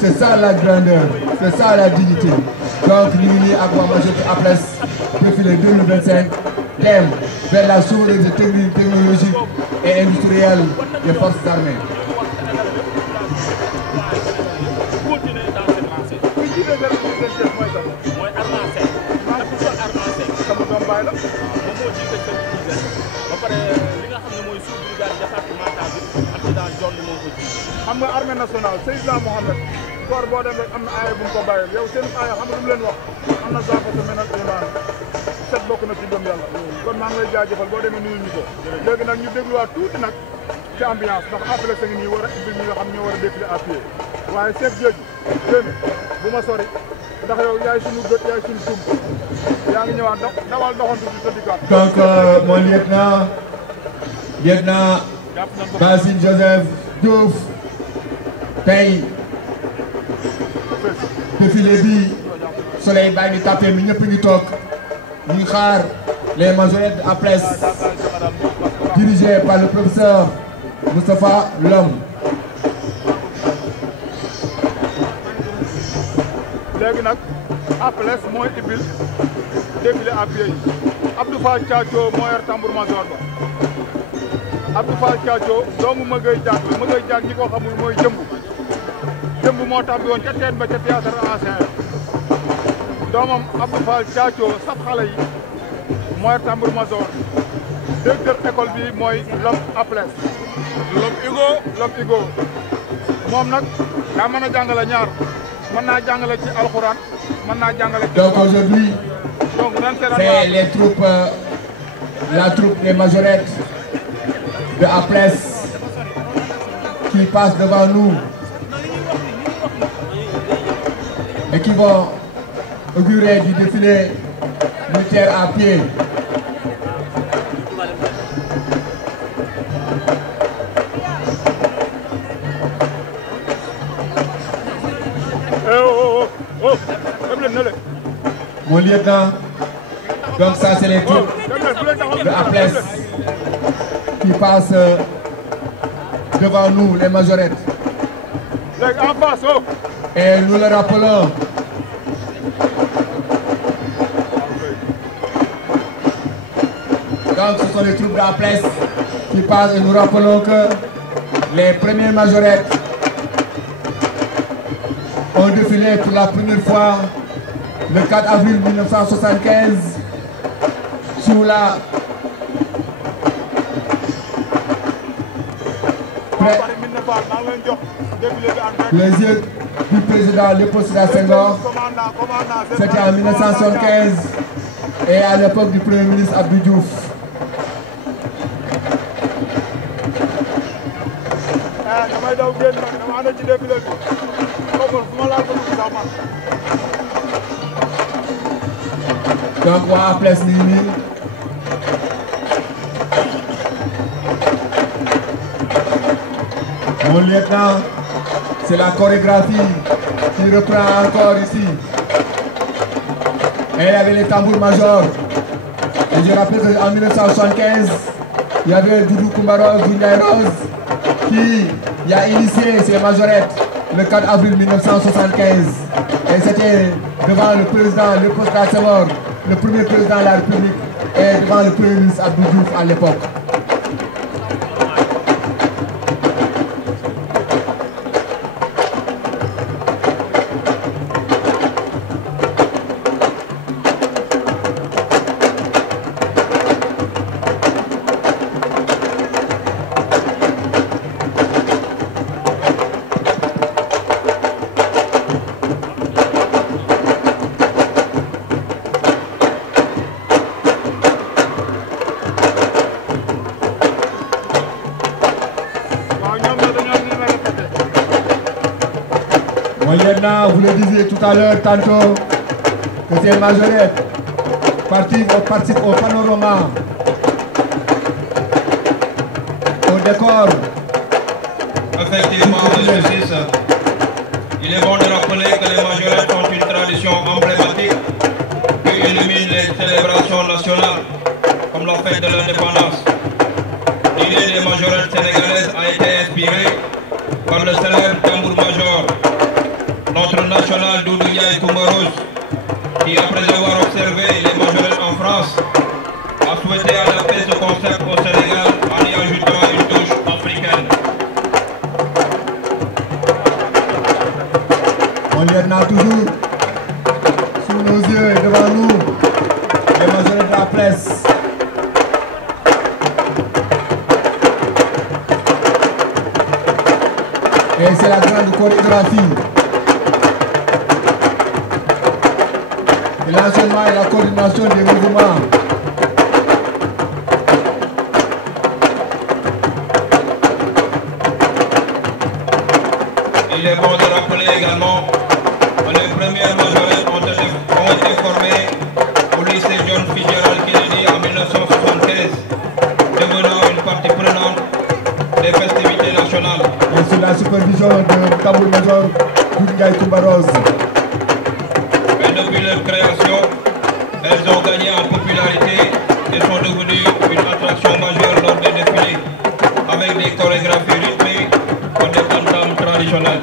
c'est ça la grandeur, c'est ça la dignité. Donc ñu ngi nii ak waa majorité APRES défilé 2025 thème vers la souveraineté technologique et industrielle des forces armées. xam nga armée nationale Seydina Mohamed koor boo dem rek am na aaya bu mu ko bàyyil yow seen aaya xam nga lu mu leen wax am na zaafata menal iman set bokk na ci gëm yàlla kon maa ngi lay jaajëfal boo demee nuyu ñu ko léegi nag ñu dégluwaat tuuti nag ci ambiance ndax APRES a ngi nii war a ubbil ñi nga xam ñoo war a défilé à pied waaye Cheikh Diédhiou dén bu ma sori ndax yow yaay suñu gët yaay suñu tum yaa ngi ñëwaat dawal doxantu di sa dikkaat donc mon lieutenant Bassine Joseph Diouf tey défilé bi soleil baa ngi tapé mi ñëpp ngi toog ñu ngi xaar les majorettes APRES dirigés par le professeur Moustapha Lom. léegi nag APRES mooy ibil défilé à pied yi Abdou Fall Thiathio moo yor tambour major ba Abdou Fall Thiathio doomu Mëgëy Jaag ñi ko xamul mooy jëmb moo tàbbi woon ca teen ba ca théâtre ancien doomam Abdou Fall Thiathio sab xale yi moo yor tambour major directeur école bi mooy Lom APRES Lom Igo moom nag daa mën a jàngale ñaar mën naa jàngale ci alxuraan mën naa jàngale ci donc aujourd'hui c'est les troupes la troupe des majorettes de APRES qui passent devant nous et qui vont augurer du défilé militaire à pied. Mon lieutenant, donc ça c'est les troupes de APRES qui passent devant nous, les majorettes. Et nous le rappelons. Donc ce sont les troupes de APRES qui passent et nous rappelons que les premières majorettes ont défilé pour la première fois le 4 avril 1975 sous la les yeux du président Léopold Sédar Senghor. C'était en 1975 et à l'époque du premier ministre Abdou Diouf. Donc waa APRES nii nii mon lieutenant, c'est la chorégraphie qui reprend encore ici. Et il y avait les tambours majors. Et je rappelle qu'en 1975, il y avait Doudou Koumbaros, Doudou Rose qui a initié ces majorettes le 4 avril 1975. Et c'était devant le président Léopold Sédar Senghor, le premier président de la République, et devant le premier ministre Abdou Diouf à l'époque. Vous le disiez tout à l'heure, tantôt, que ces majorettes participent au panorama, au décor. Effectivement, monsieur Ciss, il est bon de rappeler que les majorettes sont une tradition emblématique qui illumine les célébrations nationales, comme la fête de l'indépendance. L'idée des majorettes sénégalaises a été inspirée par le célèbre tambour major adapté ce concept au Sénégal en y ajoutant une touche africaine. On les a toujours sous nos yeux et devant nous, les majorettes de la presse. Et c'est la grande chorégraphie. Et l'enchaînement et la coordination des mouvements. Il est bon de rappeler également que les premières majorettes ont été formées au lycée John Fitzgerald Kennedy en 1975, devenant une partie prenante des festivités nationales. Et sous la supervision de Tambour-Major Koungaï Koumbaroz. Et depuis leur création, elles ont gagné en popularité et sont devenues une attraction majeure lors des défilés, avec des chorégraphies rythmées et des tam-tams traditionnels.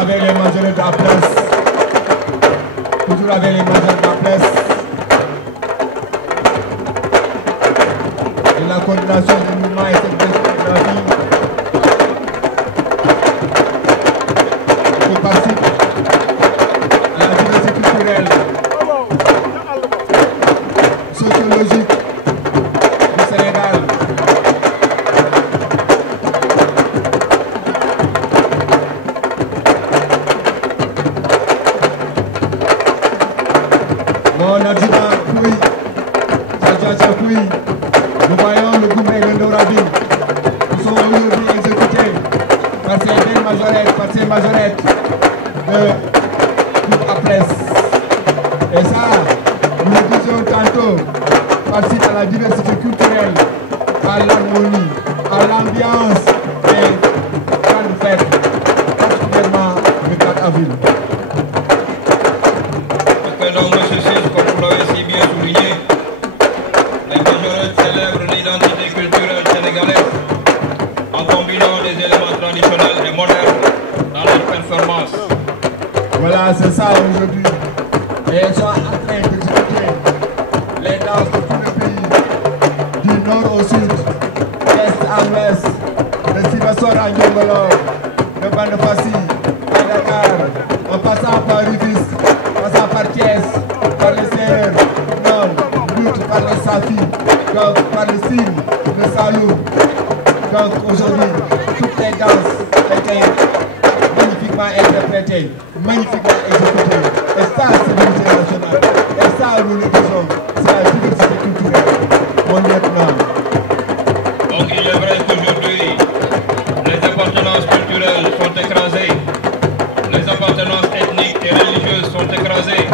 Avec les majorettes de la presse. Toujours avec les majorettes de la presse. Et la coordination du mouvement et cette chorégraphie qui participe à la diversité culturelle, sociologique du Sénégal. Mon adjudant Kouy, Tadja Kouy, nous voyons le gouvernement de Ndorabi qui sont aujourd'hui exécutés par ces belles majorettes, par ces majorettes de groupe à presse. Et ça, nous le disions tantôt, participe à la diversité culturelle, à l'harmonie, à l'ambiance des grandes fêtes, particulièrement le 4 avril. Comme vous l'avez si bien souligné, les majorettes célèbrent l'identité culturelle sénégalaise en combinant des éléments traditionnels et modernes dans leurs performances. Voilà, c'est ça aujourd'hui. Et ils sont en train d'exécuter les danses de tout le pays, du nord au sud, d'est à l'ouest, de Sibassor à Ndiongolo, de Bandefassi à Dakar, en passant par Rufisque, en passant par Thiès, par les Seyeurs, Nord, Route, par les Safi, donc par le Sine, le Saloum. Donc aujourd'hui, toutes les danses étaient magnifiquement interprétées, magnifiquement exécutées. Et ça, c'est l'unité nationale. Et ça, nous le disons, c'est la diversité culturelle. Mon lieutenant. Donc il est vrai qu'aujourd'hui, les appartenances culturelles sont écrasées, les appartenances ethniques et religieuses sont écrasées,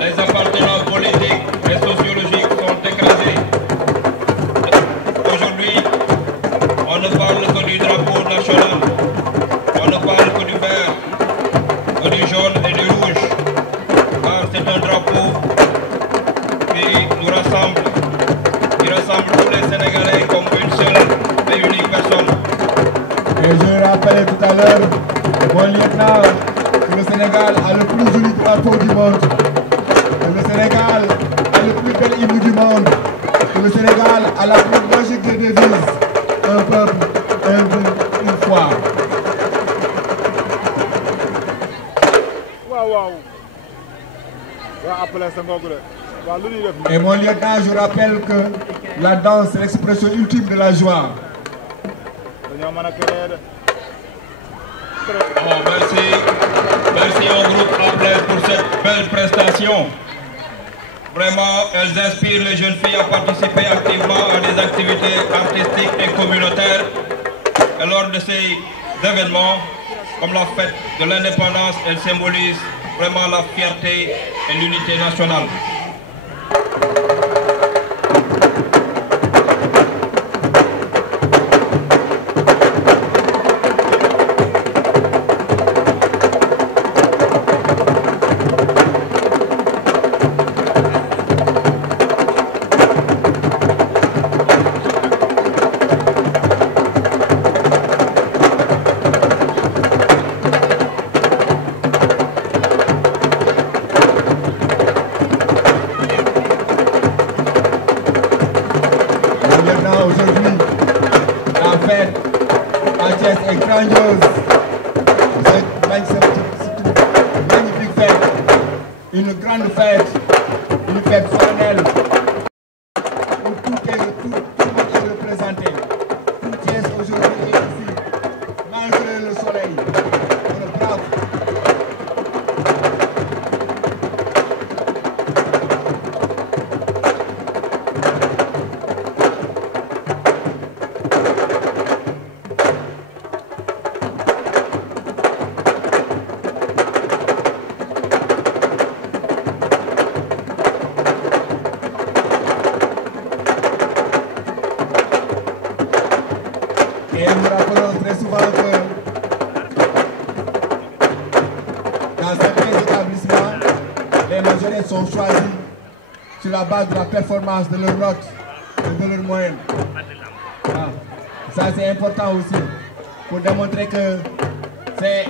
les appartenances politiques et sociologiques sont écrasées. Aujourd'hui, on ne parle que du drapeau national, on ne parle que du vert, que du jaune et du rouge, car c'est un drapeau qui nous rassemble, qui rassemble tous les Sénégalais comme une seule et unique personne. Et je rappelais tout à l'heure, mon lieutenant, que le Sénégal a le plus joli drapeau du monde, que le Sénégal a le plus bel hymne du monde, que le Sénégal a la plus magique des devises, un peuple, un but, une foi. Et mon lieutenant, je rappelle que la danse est l'expression ultime de la joie. Bon, merci au groupe Applès pour cette belle prestation. Vraiment, elles inspirent les jeunes filles à participer activement à des activités artistiques et communautaires. Et lors de ces événements, comme la fête de l'indépendance, elle symbolise vraiment la fierté et l'unité nationale. Est grandiose. C'est une magnifique fête, une grande fête, une fête solennelle où tout le monde est représenté. Tout Thiès aujourd'hui est ici, malgré le soleil, le brave. Et nous rappelons très souvent que dans certains établissements, les majorettes sont choisis sur la base de la performance de leurs notes et de leurs moyennes. Ça c'est important aussi pour démontrer que c'est